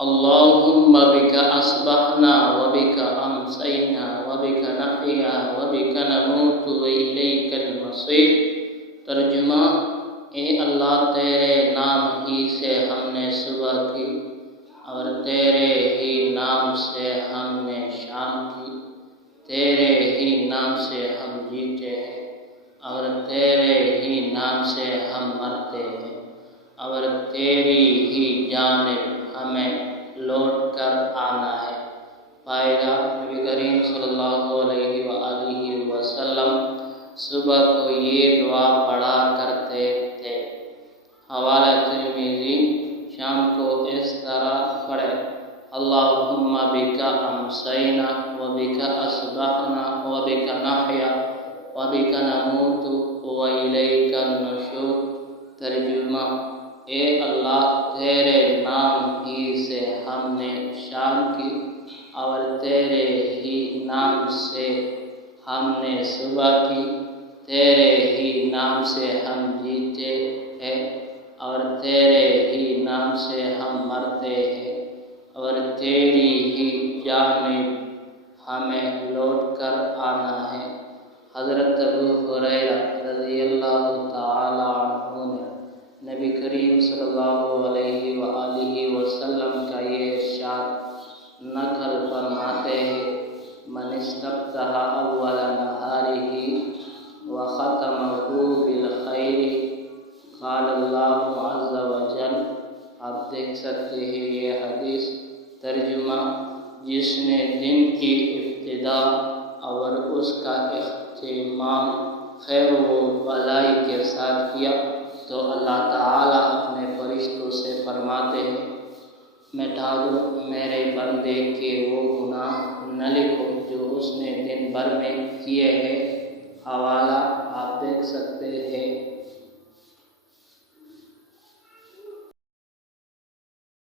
اللهم بك أصبحنا وبك أمسينا وبك نحيا وبك نموت وإليك المصير۔ ترجمہ: اے اللہ، تیرے نام ہی سے ہم نے صبح کی اور تیرے ہی نام سے ہم نے شام کی، تیرے ہی نام سے ہم جیتے ہیں اور تیرے ہی نام سے ہم مرتے ہیں اور تیری ہی جانب ہمیں لوٹ کر آنا ہے۔ فائدہ: نبی کریم صلی اللہ علیہ وآلہ وسلم صبح کو یہ دعا پڑھا کرتے تھے۔ حوالہ ترمذی: شام کو اس طرح پڑھے: اللہم بک امسینا وبک اصبحنا وبک نحیا وبک نموت والیک النشور۔ ترجمہ: اے اللہ، تیرے نام ہی سے ہم نے شام کی اور تیرے ہی نام سے ہم نے صبح کی، تیرے ہی نام سے ہم جیتے ہیں اور تیرے ہی نام سے ہم مرتے ہیں اور تیری ہی جانب ہمیں لوٹ کر آنا ہے۔ حضرت ابو ہریرہ رضی اللہ تعالی عنہ نے نبی کریم صلی اللہ علیہ وآلہ وسلم کا یہ ارشاد نقل فرماتے ہیں: من استفتح اول نہارہ وختمہ بالخیر قال اللہ عز وجل۔ آپ دیکھ سکتے ہیں یہ حدیث۔ ترجمہ: جس نے دن کی ابتدا اور اس کا اختتام خیر و بھلائی کے ساتھ کیا تو اللہ تعالیٰ اپنے فرشتوں سے فرماتے ہیں: مٹا دو میرے بندے کے وہ گناہ، نہ لکھو جو اس نے دن بھر میں کیے ہیں۔ حوالہ آپ دیکھ سکتے ہیں۔